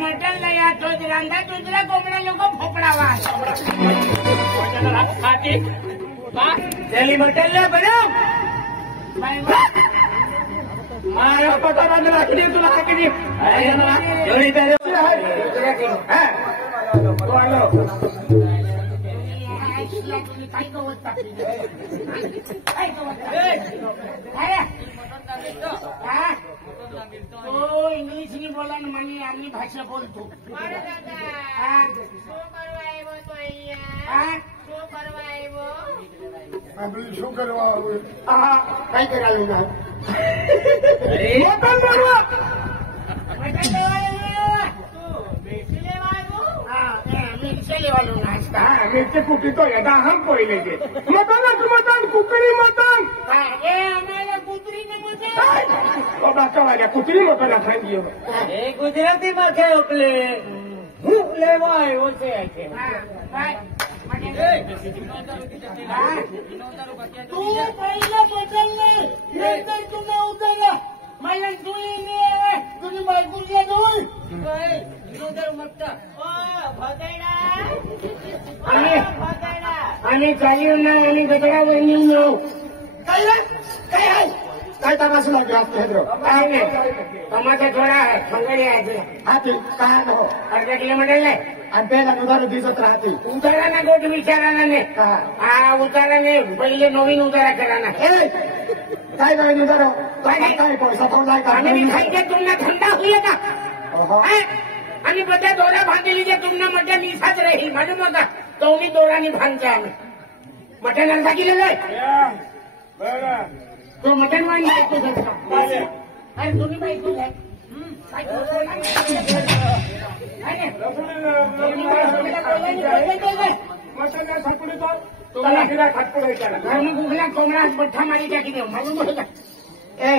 Mutton लया तो रांधा दुसरा कोंबडा लोक फोपडावा मटन ले बनव मारा पता राखली तुला हाकली एवढी तो इंग्लिश नहीं बोला ना मानी आपली भाषा बोलतो શું કરવા કઈ કરાયું ના मिरची कुटी तो येता हम पहिले मटन कुकडी मटन बाका कुत्री मटन खाई गयो गुजराती में क्या ओकले लेवा આવ્યો છે तू पहिलं बदल नाही नंतर तुम्ही उतरला मला जुळी नाही तुम्ही बायकोला जाऊन आणि चालीवर नाही आणि गजरावर येऊ काय तमाशा लागला असते काय नाही तमाशा थोडा आहे खंगडी आहे हाती काय हो अर्धा किलोमीटर नाही आणि पहिला उदार दिसत राहते उतारा ना गोट विचारा नाही हा उतारा नाही पहिले नवीन उतारा करा ना काय नवीन उदार काय पैसा ठेवलाय का आणि खायचे तुम्हाला थंडा होईल का आणि બધા દોરા ભાંગેલી છે તમને મટન ઈચ્છા જ રહી માલુમ હતા તોની દોરાની ભાંગશે અમે મટન અંદાજી લે તો મટન વાળી બાઈક અરે દોની બાઈક લે मटन खटपडी तो तुला किरा खटपडी केला घरनं गुगला कोंबडा बठ्ठा मारी टाकी देऊ मालूम होतं ए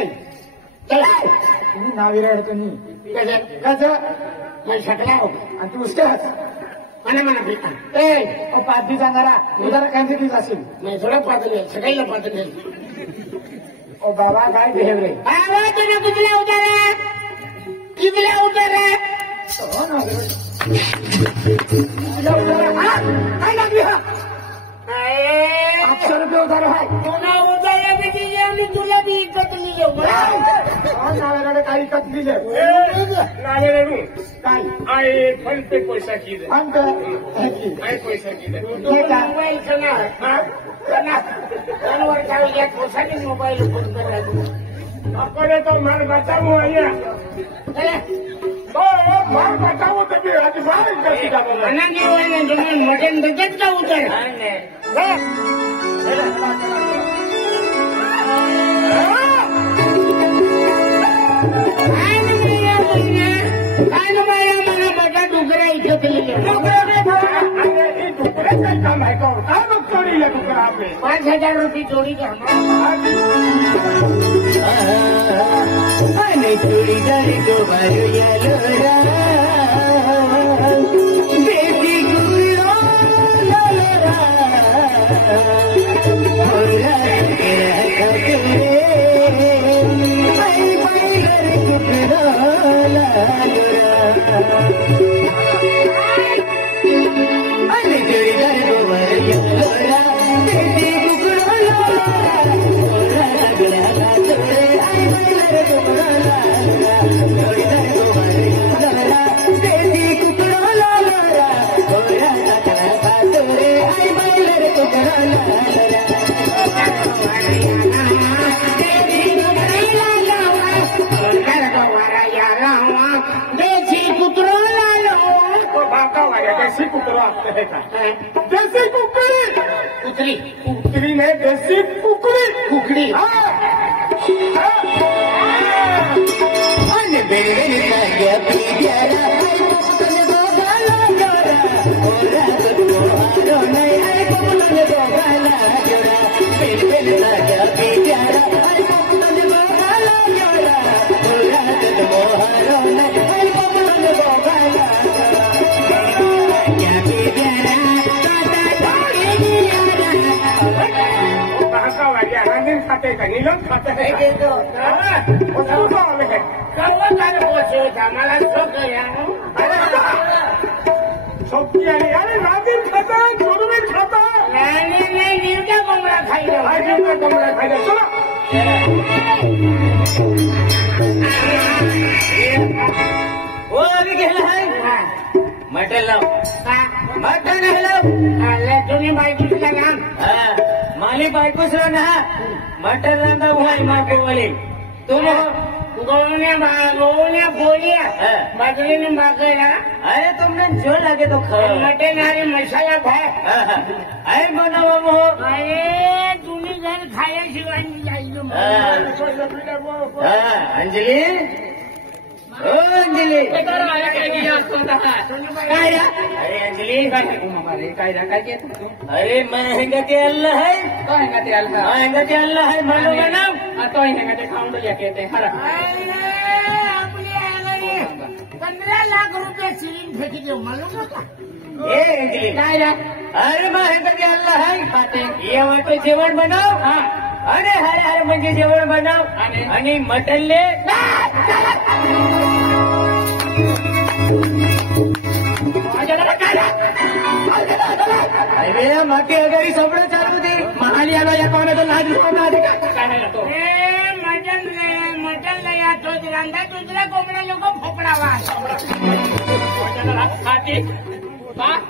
चला तुम्ही नाविराड तुम्ही कसं मैं शकला हो आणि तू उसकेस मना मना पीता ए ओ पाठी जाणारा उदार कांचे दिवस असेल मैं थोडा पातले सकाळीला पातले ओ बाबा काय देव रे बाबा तुला कुठला उतारा कितला उतारा हो ना काय लागली हा 800 रुपये उधार आहे तुला उतारा बी दिली आणि तुला बी इज्जत दिली नावेराडे काही कत दिले नावेराडू काय आए फोन पे पैसा की दे हम तो आए पैसा की दे मोबाईल चला चला जानवर का या पैसा के मोबाईल फोन कर रहा अपने तो मार बचाओ आया तो मार बचाओ तो भी आज बाहर कैसे जाओ अनंत वाले तुम्हें मटन बजट का उतर काम है कौन जोड़ी है टुकड़ा पे 5000 रुपये जोड़ी का चोरी गाड़ी को बाजू देसी गुड़ो देसी कुकड़ा देसी कुकड़ी उतरी कुकड़ी में देसी कुकड़ी कुकड़ी खाते का नीलम खाता है ये तो कौन काल पोछो था मला शोक या सब्जी अरे राजीव खाता गोरमेंट खाता नहीं नीवटा कोंबडा खाई आज मैं कमरा खाई चलो वो अभी गेला है मटन लाव मटन लाव अरे तुम्ही बायकोचं नाम माली बायकोच ना मटन रांधा भाई माको वाली तुम गोवण्या बोलिया बाजरीने मागेला अरे तुमने जो लगे तो खाओ मटन आणि मसाला भाय अरे बनावा मो अरे तुम्ही घर खायाशिवाय जायचं अंजली ओ अंजली काय रा? अरे अंजली अरे महंगा ते अल्लाह है महंगा ते अल्लाह है मालूम है ना आपली आहे 15 लाख रुपये सिलिंग फेकी देऊ मालूम का ए अंजली काय रा? अरे महंगा ते अल्लाह है खाते ये वाटो जेवण बनव अरे हरे हरे म्हणजे जेवण बनव आणि मटन ले अरे मागे अगारी सगळं चालू दे महाली आलो या कोणाचं लाज मटन या तोच रांधा दुसऱ्या कोंबड्या लोक फोपडावा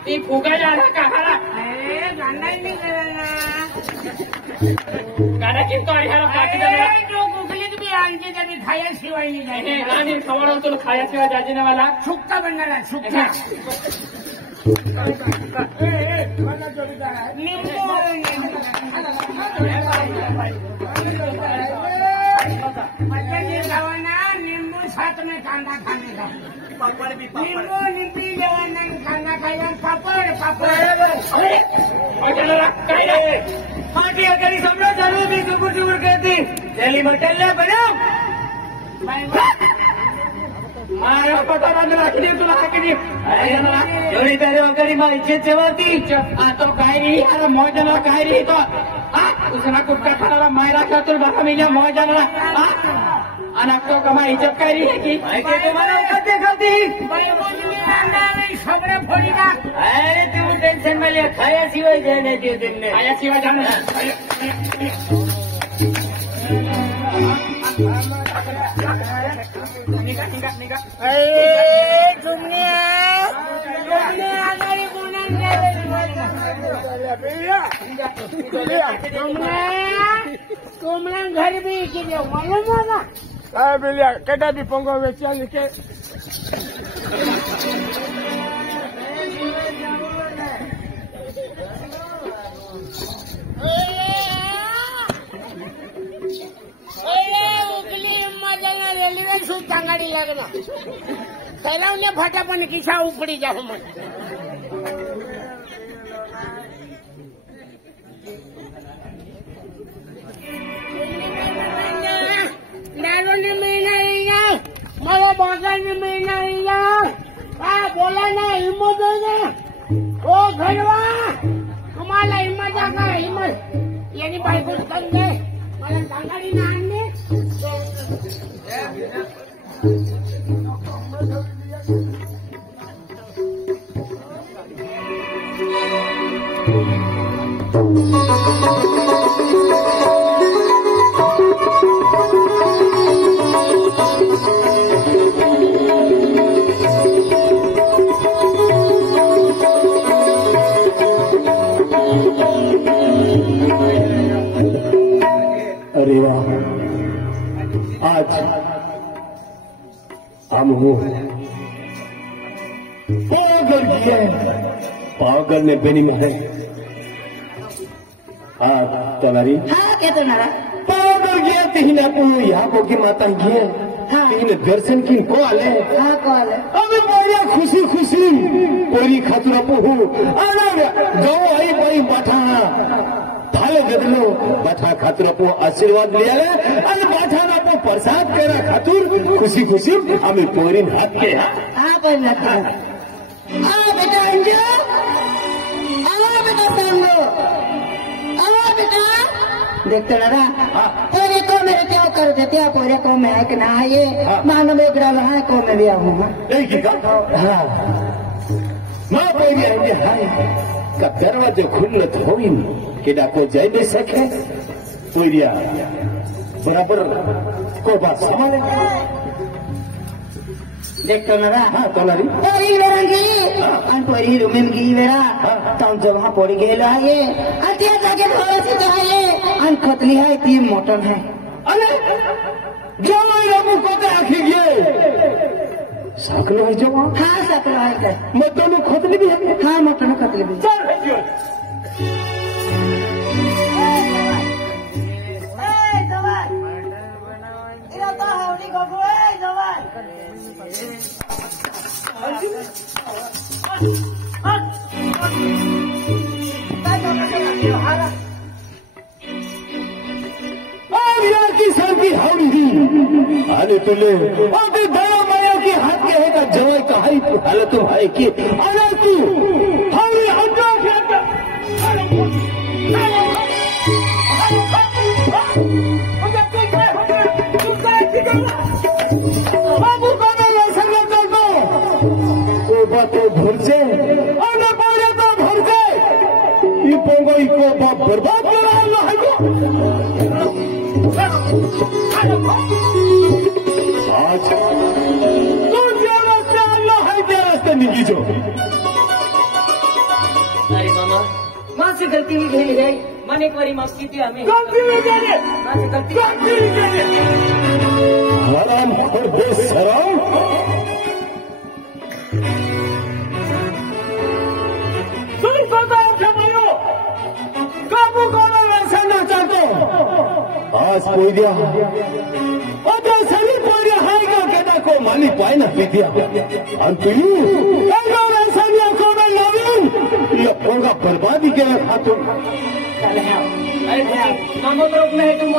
ती फुगायला आला का हाला अरे गांधा नाही गाडा किंतो आणि ह्याला पाठी जो गुगलीत बी आणखी तरी खायाशिवाय नाही जायचं आणि खवडा तुला खायशिवाय जायचे मला सुक्का बनणार सुक्का नींबू साथ में कांदा खाने का नींबू निंबी जवाना कांदा खायला पापड काय रे माटी अगारी सगळं चालू दे सुबूर सुबूर करते चली मटन ले बनव मारा पता बांधून राखली तुला हाकली एवढी तरी वगैरे मग इच्छेत सेवाती तो काय री अरे मौजाला काय री तो दुसरा कुठका खाला मायरा का तुला बघा मिल्या मौजाला आणि तो कमा इज्जत काय री की माहिती तुम्हाला खाते खाती सगळं फोडी का अरे तू टेन्शन मध्ये खायाशिवाय जाणे ते त्यांनी आयाशिवाय जाणं निघा कोंबड्या घर बी किती मालूम होता काय बिलिया केटा बी पंगो वेचा लिखे उगली मजा रेल्वे सूट सांगाडी लागणं सैलावने फाटा पण किसा उपडी जाऊ म्हण दारूने मिळणार मला बाजारने मिळणार बोला ना हिंमत हो घडवा तुम्हाला हिंमत का हिंमत यांनी बायको सांगते मला सांगाडी ना आणणे अरे वाह आज हम हो पागल किया पागल ने बेनी में है तलारी हाँ क्या तो नारा पागल गया तीन आपको यहाँ को की माता गए तीन दर्शन की को आले हाँ कॉल है अबे बढ़िया खुशी खुशी कोरी खातुरा को हूँ आना गाँव आई बड़ी बाठा भाले गदलो बाठा खातुरा को आशीर्वाद लिया है अरे बाठा ना को प्रसाद करा खातुर खुशी खुशी हमें पोरी हाथ के हाँ पर रखा हाँ बेटा अंजू हाँ बेटा सांगो हाँ बेटा देखते ना पोरे को मेरे क्या कर देते पोरे को मैं कि ना ये मानो में ग्रह है को मैं भी आऊंगा नहीं का हाँ ना पोरी आएंगे हाय का दरवाजे खुल्ले थोड़ी के डाको जाए नहीं सके पोरिया बराबर को बात संभाले देखते ना हाँ तोलारी पोरी वेरंगी अन पोरी रूमें गई वेरा तब जब वहाँ पोरी गेलो है ये अतिया जाके थोड़ा सी तो है ये अन खतली है ती मोटन है अरे जवाई रमु को तो आखिर ये साकलो है जवान हाँ सकलो है कर मतों में खोतली भी है हाँ मोटन खतली भी चल भेजियो और यार की शांति हाउड़ी थी अरे तुले अरे दया माया की हाथ के है का जवाई का हाई हालत तुम है कि अरे तू हाउड़ी हटा बाबू को मैं संग कर दो वो बातें भर से और न बोले तो भर से ये पोंगई को बाप बर्बाद कर रहा है को आज तू जाना चाहना है क्या रास्ते निकी जो अरे मामा माँ से गलती हुई गई है मन एक बारी माफ की थी हमें गलती नहीं करे माँ से गलती नहीं करे हराम और बेशरम तुम बताओ जमायो काबू कौन वैसा ना चाहते आज कोई दिया और जो सभी कोई दिया हाई का कहना को मानी पाए ना पीतिया अंतु ऐसा नहीं को मैं नवीन ये पोंगा बर्बादी के खातून अरे मामा तो में तुम